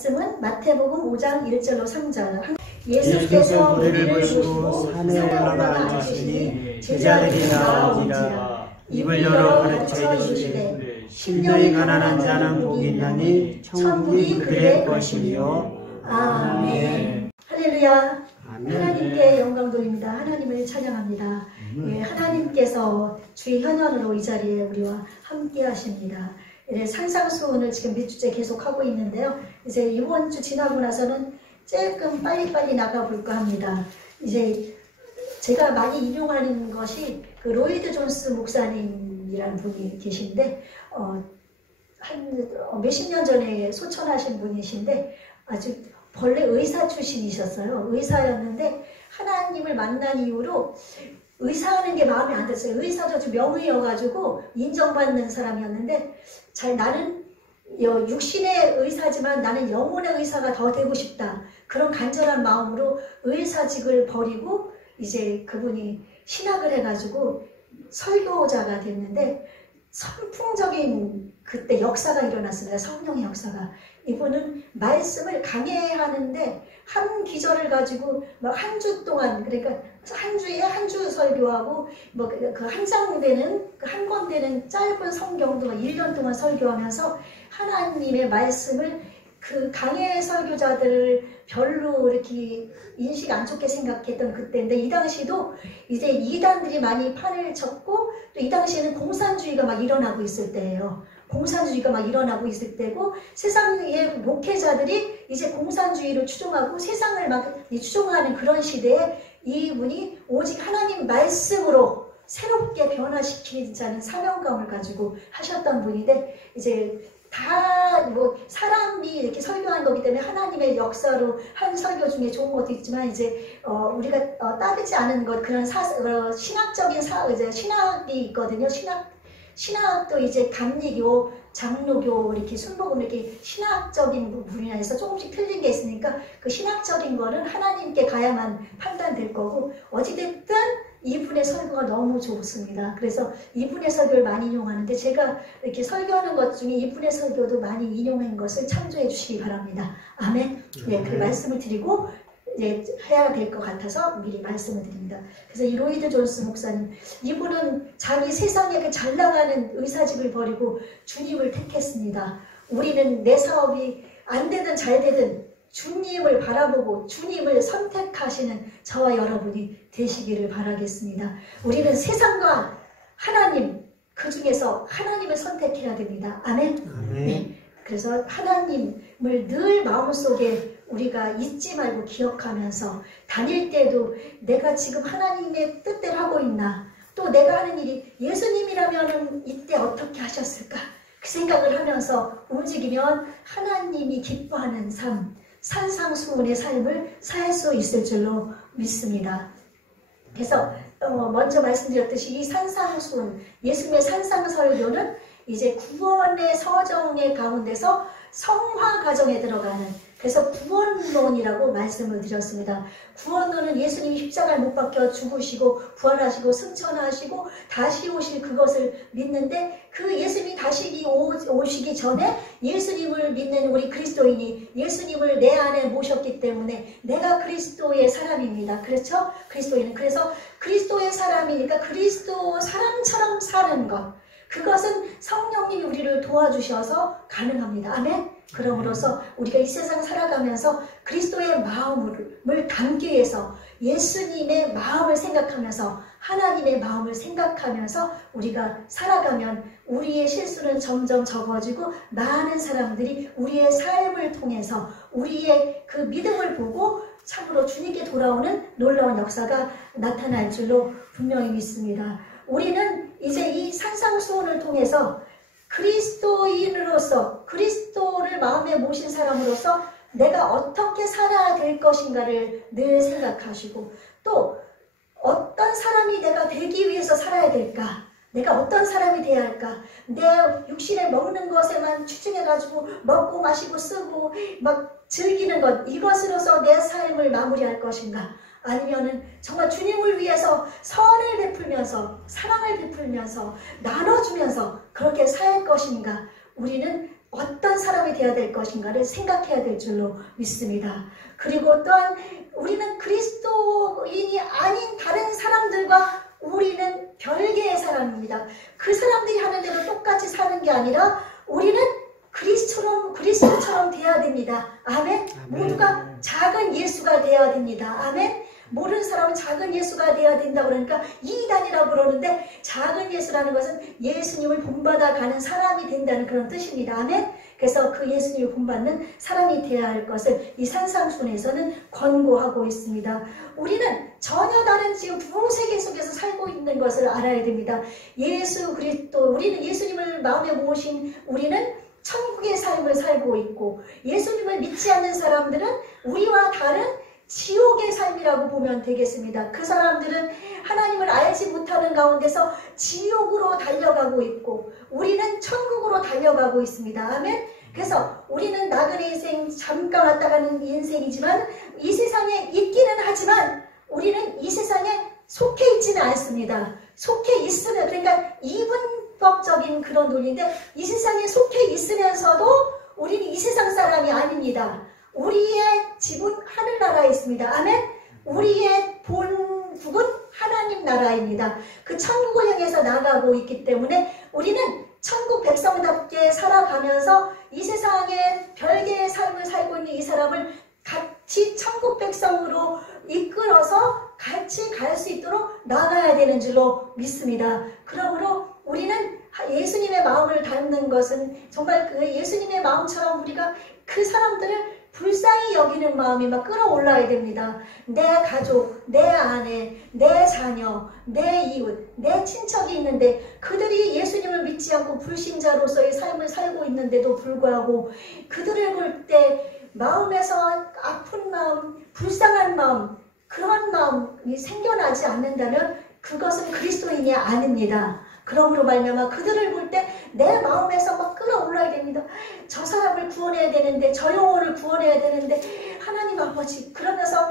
말씀은 마태복음 5장 1절로 3절. 예수께서 무리를 보시고 산에 올라가 앉으시니 제자들이 나아오니라. 입을 열어 가르쳐 이르시되 심령이 가난한 자는 복이 있나니 천국이 그들의 것이며. 아멘. 할렐루야. 하나님께 영광 돌립니다. 하나님을 찬양합니다. 예, 하나님께서 주의 현현으로 이 자리에 우리와 함께 하십니다. 산상수훈을 지금 몇 주째 계속 하고 있는데요. 이제 이번 주 지나고 나서는 조금 빨리빨리 나가볼까 합니다. 이제 제가 많이 인용하는 것이 그 로이드 존스 목사님이라는 분이 계신데 한 몇십 년 전에 소천하신 분이신데 아주 본래 의사 출신이셨어요. 의사였는데 하나님을 만난 이후로 의사하는 게 마음에 안 들었어요. 의사도 아주 명의여가지고 인정받는 사람이었는데 나는 육신의 의사지만 나는 영혼의 의사가 더 되고 싶다. 그런 간절한 마음으로 의사직을 버리고 이제 그분이 신학을 해가지고 설교자가 됐는데 선풍적인 그때 역사가 일어났습니다. 성령의 역사가. 이분은 말씀을 강해하는데 한 기절을 가지고 막 한 주 동안, 그러니까 한 주에 한 주 설교하고 뭐 그 한 장 되는 한 권 되는 짧은 성경도 1년 동안 설교하면서 하나님의 말씀을 그 강해 설교자들을 별로 이렇게 인식 안 좋게 생각했던 그때인데, 이 당시도 이제 이단들이 많이 판을 쳤고 또 이 당시에는 공산주의가 막 일어나고 있을 때예요. 공산주의가 막 일어나고 있을 때고 세상의 목회자들이 이제 공산주의를 추종하고 세상을 막 추종하는 그런 시대에 이분이 오직 하나님 말씀으로 새롭게 변화시키자는 사명감을 가지고 하셨던 분인데, 이제 다 뭐 사람이 이렇게 설교한 거기 때문에 하나님의 역사로 한 설교 중에 좋은 것도 있지만 이제 우리가 따르지 않은 것, 그런 신학적인 이제 신학이 있거든요. 신학도 이제 감리교, 장로교, 이렇게 순복음 이렇게 신학적인 분야에서 조금씩 틀린 게 있으니까 그 신학적인 거는 하나님께 가야만 판단될 거고, 어찌됐든 이분의 설교가 너무 좋습니다. 그래서 이분의 설교를 많이 인용하는데 제가 이렇게 설교하는 것 중에 이분의 설교도 많이 인용한 것을 참조해 주시기 바랍니다. 아멘. 네, 그 말씀을 드리고 이제 해야 될 것 같아서 미리 말씀을 드립니다. 그래서 이 로이드 존스 목사님, 이분은 자기 세상에 그 잘 나가는 의사직을 버리고 주님을 택했습니다. 우리는 내 사업이 안 되든 잘 되든 주님을 바라보고 주님을 선택하시는 저와 여러분이 되시기를 바라겠습니다. 우리는 세상과 하나님, 그 중에서 하나님을 선택해야 됩니다. 아멘. 네. 그래서 하나님을 늘 마음속에 우리가 잊지 말고 기억하면서 다닐 때도 내가 지금 하나님의 뜻대로 하고 있나, 또 내가 하는 일이 예수님이라면 이때 어떻게 하셨을까, 그 생각을 하면서 움직이면 하나님이 기뻐하는 삶, 산상수훈의 삶을 살 수 있을 줄로 믿습니다. 그래서 먼저 말씀드렸듯이 이 산상수훈, 예수님의 산상설교는 이제 구원의 서정의 가운데서 성화 과정에 들어가는, 그래서 구원론이라고 말씀을 드렸습니다. 구원론은 예수님이 십자가에 못 박혀 죽으시고 부활하시고 승천하시고 다시 오실 그것을 믿는데, 그 예수님이 다시 오시기 전에 예수님을 믿는 우리 그리스도인이 예수님을 내 안에 모셨기 때문에 내가 그리스도의 사람입니다. 그렇죠? 그리스도인은. 그래서 그리스도의 사람이니까 그리스도 사람처럼 사는 것, 그것은 성령님이 우리를 도와주셔서 가능합니다. 아멘. 그러므로서 우리가 이 세상 살아가면서 그리스도의 마음을 담기 위해서 예수님의 마음을 생각하면서 하나님의 마음을 생각하면서 우리가 살아가면 우리의 실수는 점점 적어지고 많은 사람들이 우리의 삶을 통해서 우리의 그 믿음을 보고 참으로 주님께 돌아오는 놀라운 역사가 나타날 줄로 분명히 믿습니다. 우리는 이제 이 산상수훈을 통해서 그리스도인으로서, 그리스도를 마음에 모신 사람으로서 내가 어떻게 살아야 될 것인가를 늘 생각하시고, 또 어떤 사람이 내가 되기 위해서 살아야 될까, 내가 어떤 사람이 돼야 할까, 내 육신에 먹는 것에만 추중해가지고 먹고 마시고 쓰고 막 즐기는 것, 이것으로서 내 삶을 마무리할 것인가, 아니면은 정말 주님을 위해서 선을 베풀면서 사랑을 베풀면서 나눠주면서 그렇게 살 것인가. 우리는 어떤 사람이 되어야 될 것인가를 생각해야 될 줄로 믿습니다. 그리고 또한 우리는 그리스도인이 아닌 다른 사람들과 우리는 별개의 사람입니다. 그 사람들이 하는 대로 똑같이 사는 게 아니라 우리는 그리스도처럼 되어야 됩니다. 아멘. 모두가 작은 예수가 되어야 됩니다. 아멘. 모르는 사람은 작은 예수가 되어야 된다고 그러니까 이단이라고 그러는데, 작은 예수라는 것은 예수님을 본받아 가는 사람이 된다는 그런 뜻입니다. 아멘. 그래서 그 예수님을 본받는 사람이 되어야 할 것을 이 산상순에서는 권고하고 있습니다. 우리는 전혀 다른 지금 두 세계 속에서 살고 있는 것을 알아야 됩니다. 예수 그리스도, 우리는 예수님을 마음에 모신 우리는 천국의 삶을 살고 있고, 예수님을 믿지 않는 사람들은 우리와 다른 지옥의 삶이라고 보면 되겠습니다. 그 사람들은 하나님을 알지 못하는 가운데서 지옥으로 달려가고 있고, 우리는 천국으로 달려가고 있습니다. 아멘. 그래서 우리는 나그네 인생, 잠깐 왔다 가는 인생이지만 이 세상에 있기는 하지만 우리는 이 세상에 속해 있지는 않습니다. 속해 있으면, 그러니까 이분법적인 그런 논리인데, 이 세상에 속해 있으면서도 우리는 이 세상 사람이 아닙니다. 우리의 집은 하늘나라에 있습니다. 아멘. 우리의 본국은 하나님 나라입니다. 그 천국을 향해서 나가고 있기 때문에 우리는 천국 백성답게 살아가면서 이 세상에 별개의 삶을 살고 있는 이 사람을 같이 천국 백성으로 이끌어서 같이 갈 수 있도록 나가야 되는 줄로 믿습니다. 그러므로 우리는 예수님의 마음을 닮는 것은 정말 그 예수님의 마음처럼 우리가 그 사람들을 불쌍히 여기는 마음이 막 끌어올라야 됩니다. 내 가족, 내 아내, 내 자녀, 내 이웃, 내 친척이 있는데 그들이 예수님을 믿지 않고 불신자로서의 삶을 살고 있는데도 불구하고 그들을 볼 때 마음에서 아픈 마음, 불쌍한 마음, 그런 마음이 생겨나지 않는다면 그것은 그리스도인이 아닙니다. 그러므로 말미암아 그들을 볼 때 내 마음에서 막 끌어올라야 됩니다. 저 사람을 구원해야 되는데, 저 영혼을 구원해야 되는데, 하나님 아버지, 그러면서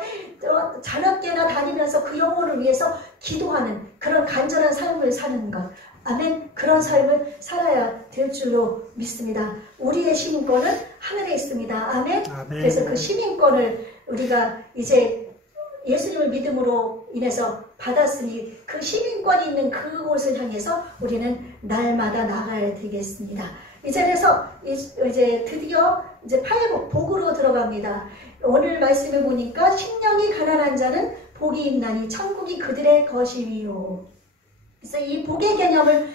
자나깨나 다니면서 그 영혼을 위해서 기도하는 그런 간절한 삶을 사는 것. 아멘. 그런 삶을 살아야 될 줄로 믿습니다. 우리의 시민권은 하늘에 있습니다. 아멘. 아멘. 그래서 그 시민권을 우리가 이제 예수님을 믿음으로 인해서 받았으니 그 시민권이 있는 그곳을 향해서 우리는 날마다 나가야 되겠습니다. 이 자리에서 이제 드디어 이제 복으로 들어갑니다. 오늘 말씀을 보니까 심령이 가난한 자는 복이 있나니 천국이 그들의 것이요. 그래서 이 복의 개념을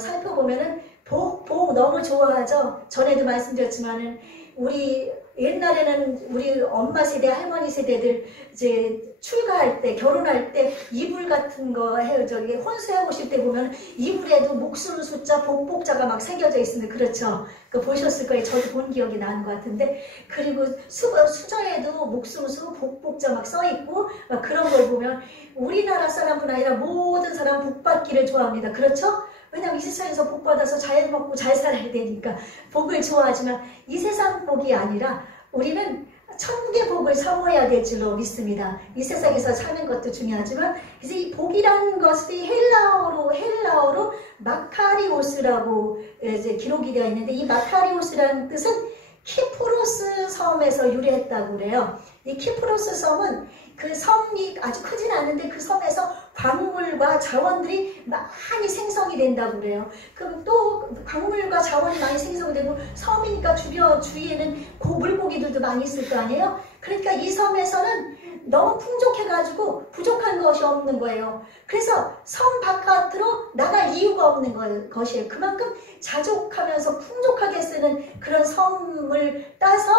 살펴보면은 복 너무 좋아하죠. 전에도 말씀드렸지만은 우리 옛날에는 우리 엄마 세대, 할머니 세대들 이제 출가할 때, 결혼할 때 이불 같은 거 저기 혼수해 오실 때 보면 이불에도 목숨 숫자, 복복자가 막 새겨져 있습니다. 그렇죠? 그 보셨을 거예요. 저도 본 기억이 나는 것 같은데, 그리고 수저에도 목숨수, 복복자 막 써 있고 막 그런 걸 보면 우리나라 사람뿐 아니라 모든 사람 복 받기를 좋아합니다. 그렇죠? 왜냐하면 이 세상에서 복 받아서 잘 먹고 잘 살아야 되니까 복을 좋아하지만 이 세상 복이 아니라 우리는 천국의 복을 사모해야 될 줄로 믿습니다. 이 세상에서 사는 것도 중요하지만 이제 이 복이라는 것이 헬라어로 마카리오스라고 이제 기록이 되어 있는데, 이 마카리오스라는 뜻은 키프로스 섬에서 유래했다고 그래요. 이 키프로스 섬은 그 섬이 아주 크진 않은데 그 섬에서 광물과 자원들이 많이 생성이 된다고 그래요. 그럼 또 광물과 자원이 많이 생성이 되고 섬이니까 주위에는 물고기들도 많이 있을 거 아니에요. 그러니까 이 섬에서는 너무 풍족해가지고 부족한 것이 없는 거예요. 그래서 섬 바깥으로 나갈 이유가 없는 것이에요. 그만큼 자족하면서 풍족하게 쓰는 그런 섬을 따서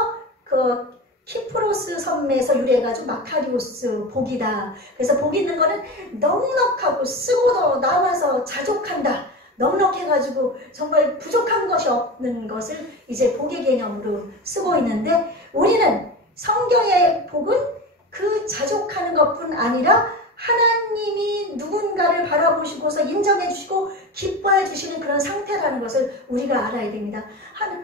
그 키프로스 섬에서 유래해가지고 마카리오스 복이다. 그래서 복 있는 거는 넉넉하고 쓰고도 남아서 자족한다. 넉넉해가지고 정말 부족한 것이 없는 것을 이제 복의 개념으로 쓰고 있는데, 우리는 성경의 복은 그 자족하는 것뿐 아니라 하나님이 누군가를 바라보시고서 인정해 주시고 기뻐해 주시는 그런 상태라는 것을 우리가 알아야 됩니다.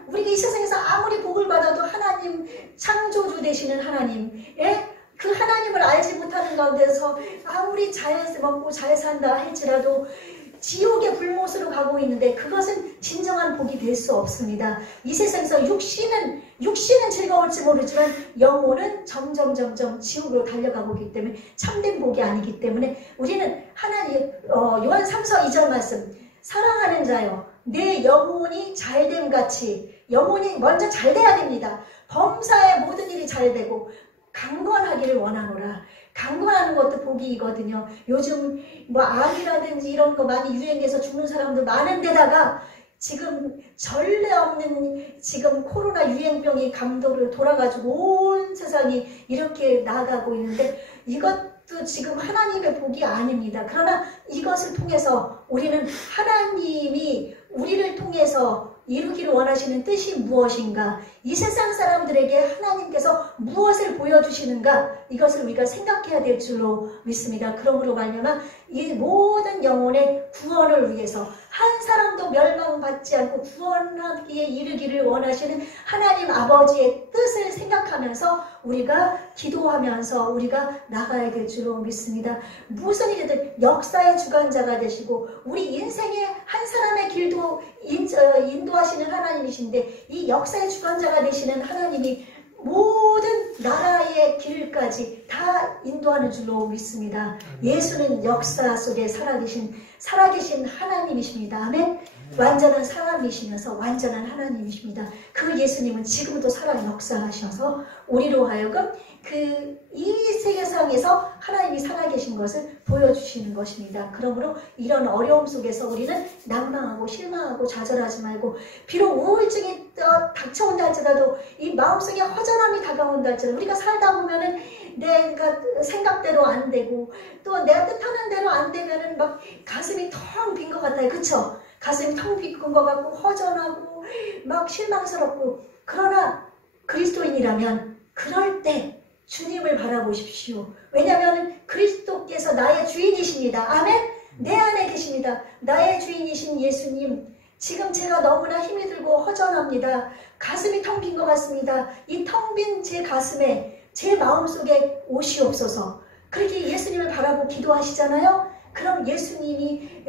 우리가 이 세상에서 아무리 복을 받아도 하나님, 창조주 되시는 하나님의 그 하나님을 알지 못하는 가운데서 아무리 잘 먹고 잘 산다 할지라도 지옥의 불못으로 가고 있는데 그것은 진정한 복이 될 수 없습니다. 이 세상에서 육신은 즐거울지 모르지만 영혼은 점점 지옥으로 달려가고 있기 때문에 참된 복이 아니기 때문에 우리는 하나님 요한 3서 2절 말씀 사랑하는 자여 내 영혼이 잘됨 같이 영혼이 먼저 잘 돼야 됩니다. 범사의 모든 일이 잘 되고 강건하기를 원하노라. 강건하는 것도 복이거든요. 요즘 뭐 암이라든지 이런 거 많이 유행해서 죽는 사람도 많은데다가 지금 전례 없는 지금 코로나 유행병이 감독으로 돌아가지고 온 세상이 이렇게 나아가고 있는데 이것도 지금 하나님의 복이 아닙니다. 그러나 이것을 통해서 우리는 하나님이 우리를 통해서 이루기를 원하시는 뜻이 무엇인가? 이 세상 사람들에게 하나님께서 무엇을 보여주시는가? 이것을 우리가 생각해야 될 줄로 믿습니다. 그러므로 말미암아 이 모든 영혼의 구원을 위해서 한 사람도 멸망받지 않고 구원하기에 이르기를 원하시는 하나님 아버지의 뜻을 생각하면서 우리가 기도하면서 우리가 나가야 될 줄로 믿습니다. 무슨 일이든 역사의 주관자가 되시고 우리 인생의 한 사람의 길도 인도하시는 하나님이신데 이 역사의 주관자가 되시는 하나님이 모든 나라의 길까지 다 인도하는 줄로 믿습니다. 예수는 역사 속에 살아계신 하나님이십니다. 아멘. 완전한 사람이시면서 완전한 하나님이십니다. 그 예수님은 지금도 살아 역사하셔서 우리로 하여금 이 세상에서 하나님이 살아계신 것을 보여주시는 것입니다. 그러므로 이런 어려움 속에서 우리는 낭망하고 실망하고 좌절하지 말고 비록 우울증이 닥쳐온다 할지라도 이 마음속에 허전함이 다가온다 할지라도 우리가 살다 보면은 내가 생각대로 안 되고 또 내가 뜻하는 대로 안 되면은 막 가슴이 텅 빈 것 같아요. 그쵸? 가슴이 텅 빈 것 같고 허전하고 막 실망스럽고 그러나 그리스도인이라면 그럴 때 주님을 바라보십시오. 왜냐하면 그리스도께서 나의 주인이십니다. 아멘? 내 안에 계십니다. 나의 주인이신 예수님 지금 제가 너무나 힘이 들고 허전합니다. 가슴이 텅 빈 것 같습니다. 이 텅 빈 제 가슴에 제 마음속에 오시옵소서. 그렇게 예수님을 바라보고 기도하시잖아요. 그럼 예수님이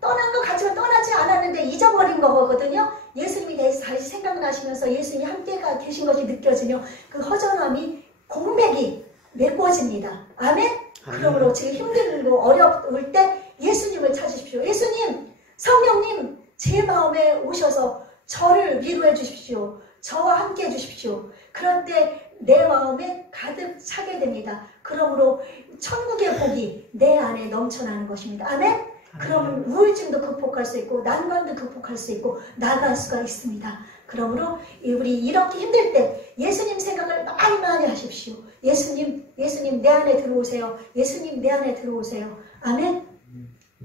떠난 것 같지만 떠나지 않았는데 잊어버린 거거든요. 예수님이 다시 생각나시면서 예수님이 함께 계신 것이 느껴지며 그 허전함이 공백이 메꿔집니다. 아멘? 그러므로 지금 힘들고 어려울 때 예수님을 찾으십시오. 예수님, 성령님 제 마음에 오셔서 저를 위로해 주십시오. 저와 함께 해주십시오. 그럴 때 내 마음에 가득 차게 됩니다. 그러므로 천국의 복이 내 안에 넘쳐나는 것입니다. 아멘? 그러면 우울증도 극복할 수 있고 난관도 극복할 수 있고 나아갈 수가 있습니다. 그러므로 우리 이렇게 힘들 때 예수님 생각을 많이 하십시오. 예수님 내 안에 들어오세요. 예수님 내 안에 들어오세요. 아멘?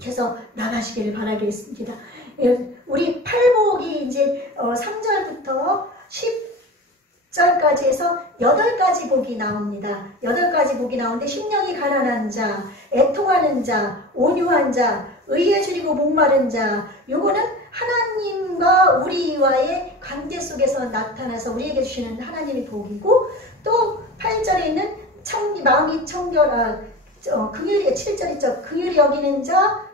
그래서 나가시기를 바라겠습니다. 우리 팔복이 이제 3절부터 10절까지 해서 8가지 복이 나옵니다. 8가지 복이 나오는데 심령이 가난한 자, 애통하는 자, 온유한 자, 의에 줄이고 목마른 자, 요거는 하나님과 우리와의 관계 속에서 나타나서 우리에게 주시는 하나님의 복이고 또 8절에 있는 마음이 청결한 긍휼이 7절이죠. 긍휼히 여기는 자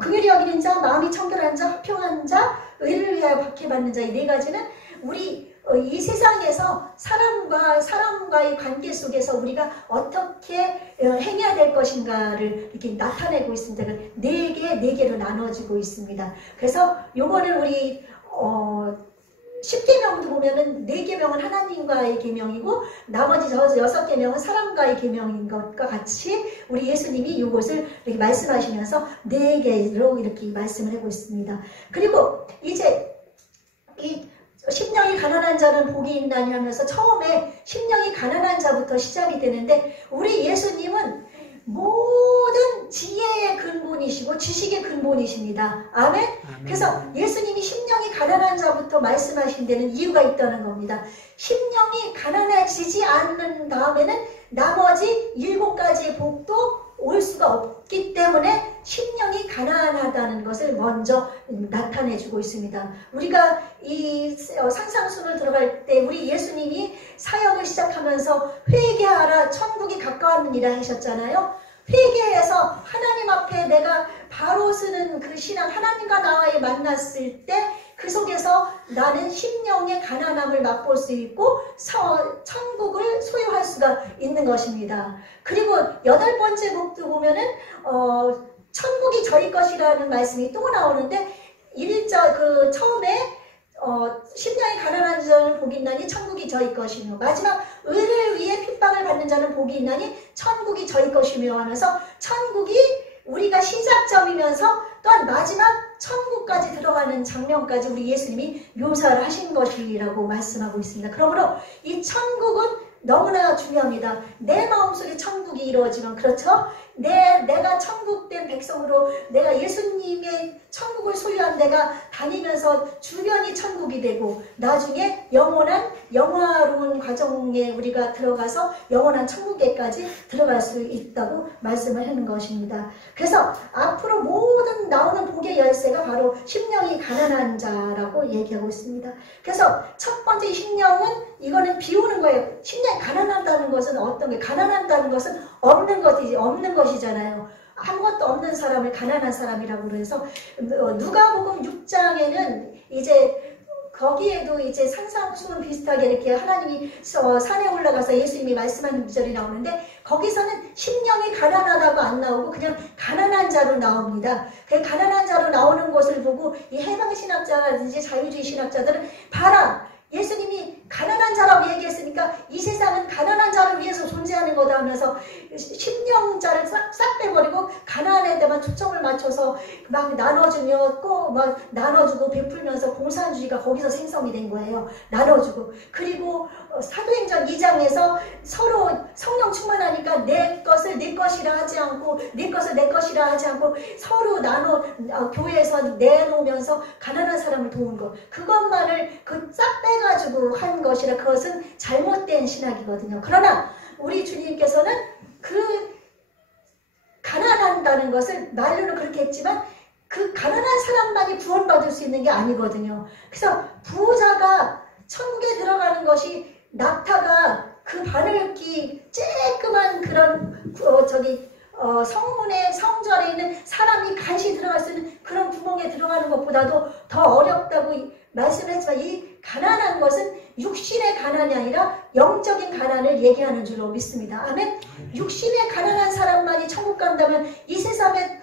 긍휼히 여기는 자, 마음이 청결한 자, 화평한 자, 의를 위하여 박해받는 자, 이 4가지는 우리 이 세상에서 사람과의 관계 속에서 우리가 어떻게 행해야 될 것인가를 이렇게 나타내고 있습니다. 4개로 나눠지고 있습니다. 그래서 요거를 우리 10계명도 보면은 4계명은 하나님과의 계명이고 나머지 6계명은 사람과의 계명인 것과 같이 우리 예수님이 이것을 이렇게 말씀하시면서 4개로 이렇게 말씀을 하고 있습니다. 그리고 이제 이 심령이 가난한 자는 복이 있나니 하면서 처음에 심령이 가난한 자부터 시작이 되는데 우리 예수님은 모든 지혜의 근본이시고 지식의 근본이십니다. 아멘? 그래서 예수님이 심령이 가난한 자부터 말씀하신 데는 이유가 있다는 겁니다. 심령이 가난해지지 않는 다음에는 나머지 7가지의 복도 올 수가 없기 때문에 심령이 가난하다는 것을 먼저 나타내주고 있습니다. 우리가 이 산상수훈을 들어갈 때 우리 예수님이 사역을 시작하면서 회개하라 천국이 가까웠느니라 하셨잖아요. 회개해서 하나님 앞에 내가 바로 쓰는 그 신앙, 하나님과 나와의 만났을 때 그 속에서 나는 심령의 가난함을 맛볼 수 있고 천국을 소유할 수가 있는 것입니다. 그리고 8번째 복도 보면은 천국이 저희 것이라는 말씀이 또 나오는데 1절 그 처음에 심령이 가난한 자는 복이 있나니 천국이 저희 것이며, 마지막 의를 위해 핍박을 받는 자는 복이 있나니 천국이 저희 것이며 하면서 천국이 우리가 시작점이면서 또한 마지막 천국까지 들어가는 장면까지 우리 예수님이 묘사를 하신 것이라고 말씀하고 있습니다. 그러므로 이 천국은 너무나 중요합니다. 내 마음속에 천국이 이루어지면, 그렇죠? 내가 천국된 백성으로 내가 예수님의 천국을 소유한 내가 다니면서 주변이 천국이 되고 나중에 영원한 영화로운 과정에 우리가 들어가서 영원한 천국에까지 들어갈 수 있다고 말씀을 하는 것입니다. 그래서 앞으로 모든 나오는 복의 열쇠가 바로 심령이 가난한 자라고 얘기하고 있습니다. 그래서 첫 번째 심령은 이거는 비우는 거예요. 심령이 가난하다는 것은 어떤 게, 가난하다는 것은 없는 것이잖아요. 아무것도 없는 사람을 가난한 사람이라고 그래서 누가복음 6장에는 이제 거기에도 이제 산상수훈 비슷하게 이렇게 하나님이 산에 올라가서 예수님이 말씀하는 구절이 나오는데 거기서는 심령이 가난하다고 안 나오고 그냥 가난한 자로 나옵니다. 그 가난한 자로 나오는 것을 보고 이 해방신학자라든지 자유주의 신학자들은 봐라, 예수님이 가난한 자라고 얘기했으니까 이 세상은 가난한 자를 위해서 존재하는 거다 하면서 심령자를 싹 빼버리고 가난한 데만 초점을 맞춰서 막 나눠주며 꼭 막 나눠주고 베풀면서 공산주의가 거기서 생성이 된 거예요. 나눠주고. 그리고 사도행전 2장에서 서로 성령 충만하니까 내 것을 내 것이라 하지 않고 내 것을 내 것이라 하지 않고 서로 교회에서 내놓으면서 가난한 사람을 도운 것, 그것만을 싹 빼가지고 한 것이라 그것은 잘못된 신학이거든요. 그러나 우리 주님께서는 그 가난한다는 것을 말로는 그렇게 했지만 그 가난한 사람만이 구원받을 수 있는 게 아니거든요. 그래서 부자가 천국에 들어가는 것이 낙타가 그 바늘기 쬐끄만 그런 성문에 성전에 있는 사람이 간신히 들어갈 수 있는 그런 구멍에 들어가는 것보다도 더 어렵다고 말씀을 했지만 이 가난한 것은 육신의 가난이 아니라 영적인 가난을 얘기하는 줄로 믿습니다. 아멘. 육신의 가난한 사람만이 천국 간다면 이 세상에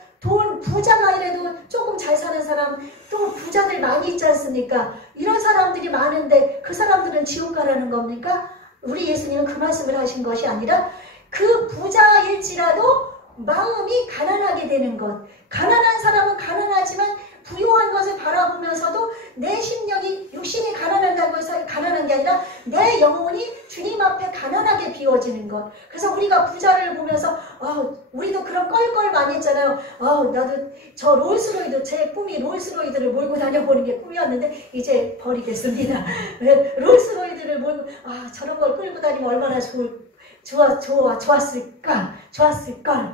부자가 아니라도 조금 잘 사는 사람, 또 부자들 많이 있지 않습니까? 이런 사람들이 많은데 그 사람들은 지옥 가라는 겁니까? 우리 예수님은 그 말씀을 하신 것이 아니라 그 부자일지라도 마음이 가난하게 되는 것. 가난한 사람은 가난하지만 부유한 것을 바라보면서도 내 심령이 육신이 가난하다고 해서 가난한 게 아니라 내 영혼이 주님 앞에 가난하게 비워지는 것. 그래서 우리가 부자를 보면서 우리도 그런 껄껄 많이 했잖아요. 나도 저 롤스로이드, 제 꿈이 롤스로이드를 몰고 다녀보는 게 꿈이었는데 이제 버리겠습니다. 롤스로이드를 몰고 저런 걸 끌고 다니면 얼마나 좋았을까?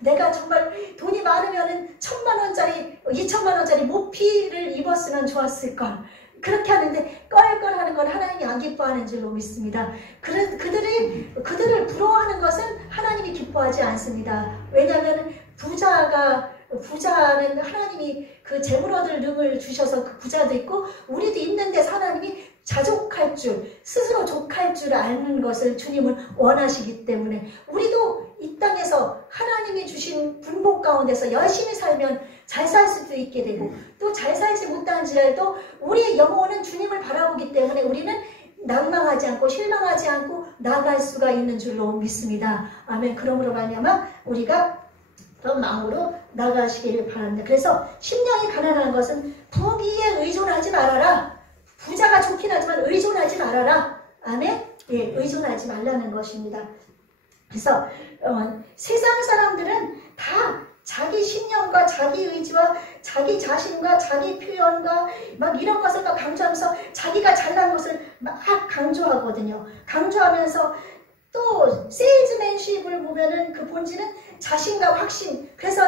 내가 정말 돈이 많으면은 1000만원짜리, 2000만원짜리 모피를 입었으면 좋았을걸. 그렇게 하는데 껄껄하는 건 하나님이 안 기뻐하는 줄로 믿습니다. 그들을 부러워하는 것은 하나님이 기뻐하지 않습니다. 왜냐하면 부자는 하나님이 그 재물 얻을 능을 주셔서 그 부자도 있고 우리도 있는 데서 하나님이 자족할 줄, 스스로 족할 줄 아는 것을 주님은 원하시기 때문에 우리도 이 땅에서 하나님이 주신 분복 가운데서 열심히 살면 잘 살 수도 있게 되고 또 잘 살지 못한지라도 우리의 영혼은 주님을 바라보기 때문에 우리는 낭망하지 않고 실망하지 않고 나아갈 수가 있는 줄로 믿습니다. 아멘. 그러므로 말미암아 우리가 그런 마음으로 나가시길 바랍니다. 그래서 심령이 가난한 것은 부귀에 의존하지 말아라. 부자가 좋긴 하지만 의존하지 말아라. 아멘? 예, 의존하지 말라는 것입니다. 그래서 세상 사람들은 다 자기 신념과 자기 의지와 자기 자신과 자기 표현과 막 이런 것을 막 강조하면서 자기가 잘난 것을 막 강조하거든요. 강조하면서 또 세일즈맨십을 보면은 그 본질은 자신과 확신. 그래서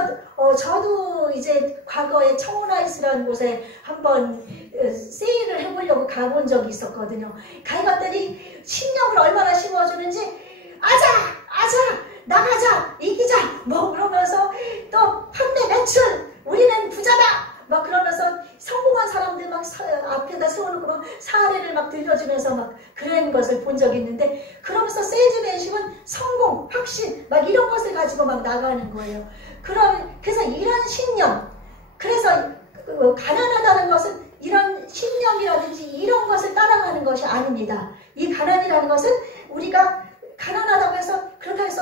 저도 이제 과거에 청혼아이스라는 곳에 한번 세일을 해보려고 가본 적이 있었거든요. 가봤더니 신념을 얼마나 심어주는지 아자 나가자, 이기자, 뭐 그러면서 또 판매 매출, 우리는 부자다, 막 그러면서 성공한 사람들 막 앞에다 세워놓고 막 사례를 막 들려주면서 막 그런 것을 본 적이 있는데, 그러면서 세일즈맨십은 성공, 확신, 막 이런 것을 가지고 막 나가는 거예요. 그래서 이런 신념, 그래서 가난하다는 것은 이런 신념이라든지 이런 것을 따라가는 것이 아닙니다. 이 가난이라는 것은 우리가 가난하다고 해서 그렇게 해서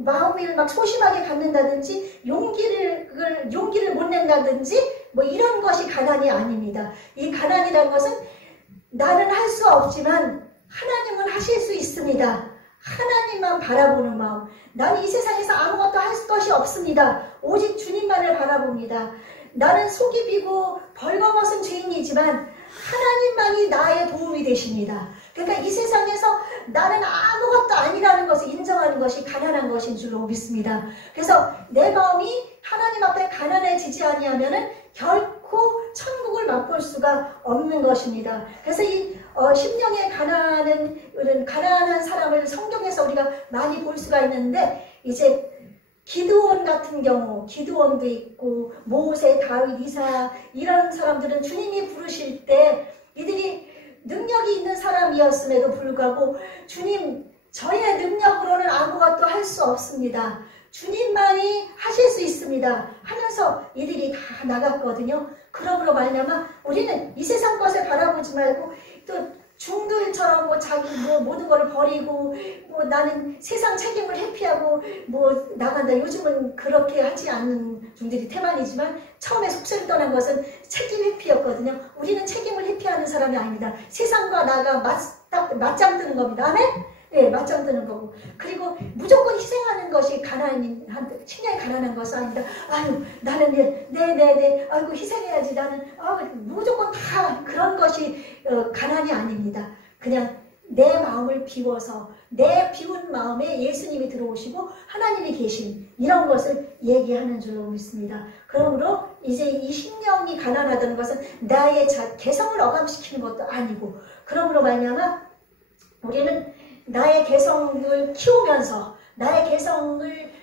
마음을 막 소심하게 갖는다든지 용기를 못 낸다든지 뭐 이런 것이 가난이 아닙니다. 이 가난이라는 것은 나는 할 수 없지만 하나님은 하실 수 있습니다. 하나님만 바라보는 마음. 나는 이 세상에서 아무것도 할 것이 없습니다. 오직 주님만을 바라봅니다. 나는 속이 비고 벌거벗은 죄인이지만 하나님만이 나의 도움이 되십니다. 그러니까 이 세상에서 나는 아무것도 아니라는 것을 인정하는 것이 가난한 것인 줄로 믿습니다. 그래서 내 마음이 하나님 앞에 가난해지지 아니하면은 결코 천국을 맛볼 수가 없는 것입니다. 그래서 이 심령의 가난한 사람을 성경에서 우리가 많이 볼 수가 있는데, 이제 기드온 같은 경우, 기드온도 있고 모세, 다윗, 이사, 이런 사람들은 주님이 부르실 때 이들이 능력이 있는 사람이었음에도 불구하고 주님, 저의 능력으로는 아무것도 할 수 없습니다. 주님만이 하실 수 있습니다 하면서 이들이 다 나갔거든요. 그러므로 말미암아 우리는 이 세상 것을 바라보지 말고 또 중들처럼 자기 모든 걸 버리고 나는 세상 책임을 회피하고 나간다. 요즘은 그렇게 하지 않는 중들이 태만이지만 처음에 속세를 떠난 것은 책임 회피였거든요. 우리는 책임을 회피하는 사람이 아닙니다. 세상과 나가 맞짱 뜨는 겁니다. 아멘? 네, 맞짱 뜨는 거고. 그리고 무조건 희생하는 것이 신령이 가난한 것은 아닙니다. 아유, 나는 아이고 희생해야지. 나는 무조건 다 그런 것이 가난이 아닙니다. 그냥 내 마음을 비워서 내 비운 마음에 예수님이 들어오시고 하나님이 계신 이런 것을 얘기하는 줄로 믿습니다. 그러므로 이제 이 심령이 가난하다는 것은 나의 개성을 억압시키는 것도 아니고, 그러므로 말미암아 우리는 나의 개성을 키우면서 나의 개성을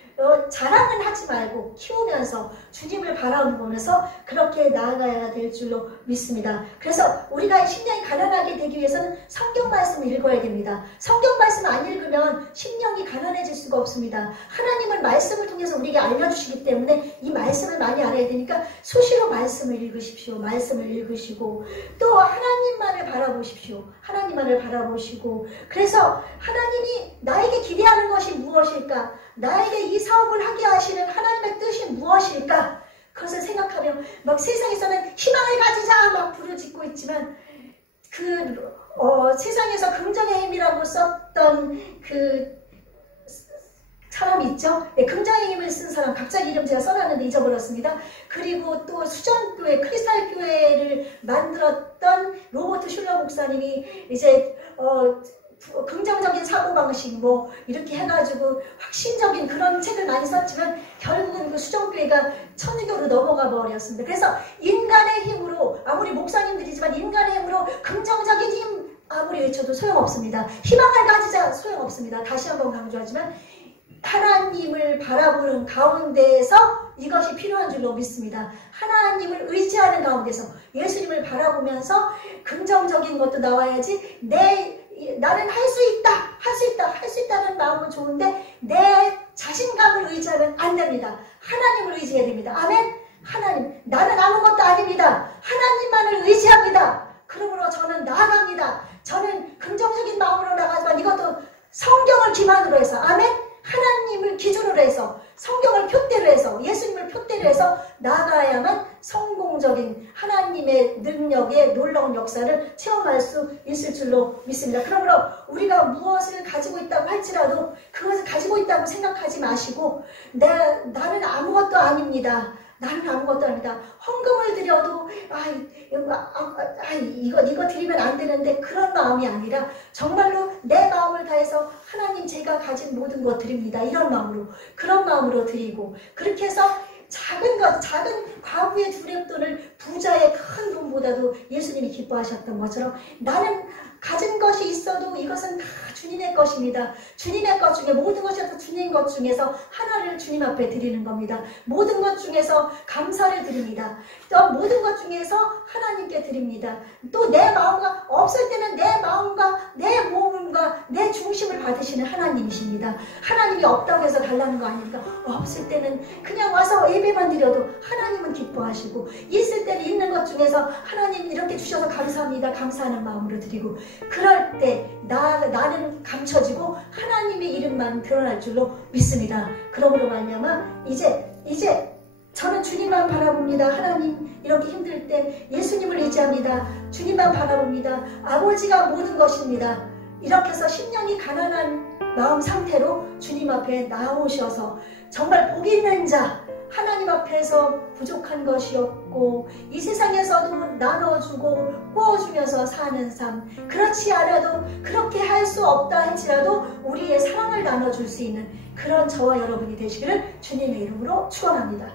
자랑은 하지 말고 키우면서 주님을 바라보면서 그렇게 나아가야 될 줄로 믿습니다. 그래서 우리가 심령이 가난하게 되기 위해서는 성경 말씀을 읽어야 됩니다. 성경 말씀을 안 읽으면 심령이 가난해질 수가 없습니다. 하나님은 말씀을 통해서 우리에게 알려주시기 때문에 이 말씀을 많이 알아야 되니까 수시로 말씀을 읽으십시오. 말씀을 읽으시고 또 하나님만을 바라보십시오. 하나님만을 바라보시고, 그래서 하나님이 나에게 기대하는 것이 무엇일까? 나에게 이 사업을 하게 하시는 하나님의 뜻이 무엇일까? 그것을 생각하며 막 세상에서는 희망을 가지자 막 부르짖고 있지만 세상에서 긍정의 힘이라고 썼던 그 사람이 있죠? 네, 긍정의 힘을 쓴 사람, 갑자기 이름 제가 써놨는데 잊어버렸습니다. 그리고 또 수전교회, 크리스탈교회를 만들었던 로버트 슐러 목사님이 이제 긍정적인 사고방식 이렇게 해가지고 확신적인 그런 책을 많이 썼지만 결국은 그 수정교회가 천주교로 넘어가 버렸습니다. 그래서 인간의 힘으로, 아무리 목사님들이지만 인간의 힘으로 긍정적인 힘 아무리 외쳐도 소용없습니다. 희망을 가지자 소용없습니다. 다시 한번 강조하지만 하나님을 바라보는 가운데에서 이것이 필요한 줄로 믿습니다. 하나님을 의지하는 가운데서 예수님을 바라보면서 긍정적인 것도 나와야지 나는 할 수 있다는 마음은 좋은데 내 자신감을 의지하면 안 됩니다. 하나님을 의지해야 됩니다. 아멘? 하나님, 나는 아무것도 아닙니다. 하나님만을 의지합니다. 그러므로 저는 나아갑니다. 저는 긍정적인 마음으로 나가지만 이것도 성경을 기반으로 해서, 아멘? 하나님을 기준으로 해서, 성경을 표대로 해서, 예수님을 표대로 해서 나아가야만 성공적인 하나님의 능력의 놀라운 역사를 체험할 수 있을 줄로 믿습니다. 그러므로 우리가 무엇을 가지고 있다고 할지라도 그것을 가지고 있다고 생각하지 마시고 나는 아무것도 아닙니다. 나는 아무것도 아니다. 헌금을 드려도 이거 드리면 안 되는데 그런 마음이 아니라 정말로 내 마음을 다해서 하나님 제가 가진 모든 것 드립니다. 이런 마음으로, 그런 마음으로 드리고, 그렇게 해서 작은 과부의 두렙돈을 부자의 큰 돈보다도 예수님이 기뻐하셨던 것처럼 나는 가진 것이 있어도 이것은 다 주님의 것입니다. 주님의 것 중에 모든 것이 다 주님 것 중에서 하나를 주님 앞에 드리는 겁니다. 모든 것 중에서 감사를 드립니다. 또 모든 것 중에서 하나님께 드립니다. 또 내 마음과 없을 때는 내 마음과 내 몸과 내 중심을 받으시는 하나님이십니다. 하나님이 없다고 해서 달라는 거 아닙니까? 없을 때는 그냥 와서 예배만 드려도 하나님은 기뻐하시고 있을 때는 있는 것 중에서 하나님 이렇게 주셔서 감사합니다. 감사하는 마음으로 드리고 그럴 때 나는 감춰지고 하나님의 이름만 드러날 줄로 믿습니다. 그러므로 말미암아 이제 저는 주님만 바라봅니다. 하나님 이렇게 힘들 때 예수님을 의지합니다. 주님만 바라봅니다. 아버지가 모든 것입니다. 이렇게 해서 심령이 가난한 마음 상태로 주님 앞에 나오셔서 정말 복 있는 자 하나님 앞에서 부족한 것이 없고 이 세상에서도 나눠주고 구워주면서 사는 삶 그렇지 않아도 그렇게 할 수 없다 할지라도 우리의 사랑을 나눠줄 수 있는 그런 저와 여러분이 되시기를 주님의 이름으로 축원합니다.